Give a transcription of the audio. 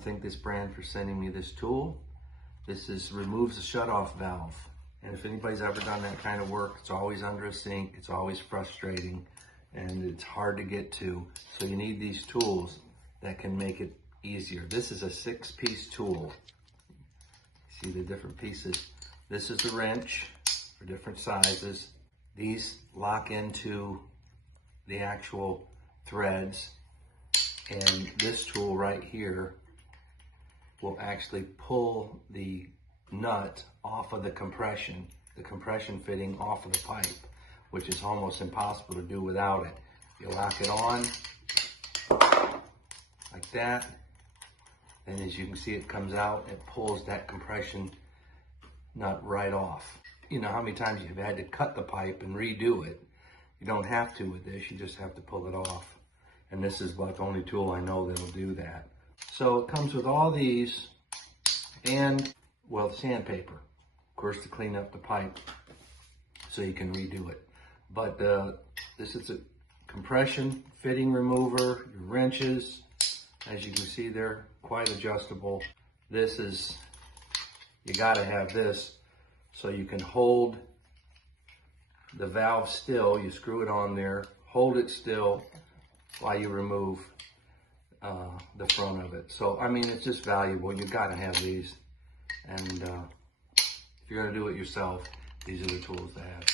to thank this brand for sending me this tool. Removes the shutoff valve. And if anybody's ever done that kind of work, it's always under a sink, it's always frustrating, and it's hard to get to. So you need these tools that can make it easier. This is a 6-piece tool. See the different pieces. This is the wrench for different sizes. These lock into the actual threads, and this tool right here will actually pull the nut off of the compression fitting off of the pipe, which is almost impossible to do without it. You lock it on like that, and as you can see, it comes out, it pulls that compression nut right off. You know how many times you've had to cut the pipe and redo it? You don't have to with this, you just have to pull it off. And this is about the only tool I know that'll do that. So it comes with all these and, well, sandpaper, of course, to clean up the pipe so you can redo it. But this is a compression fitting remover, your wrenches. As you can see, they're quite adjustable. You gotta have this so you can hold the valve still. You screw it on there, hold it still while you remove the front of it. So, I mean, it's just valuable. You gotta have these. And if you're gonna do it yourself, these are the tools to have.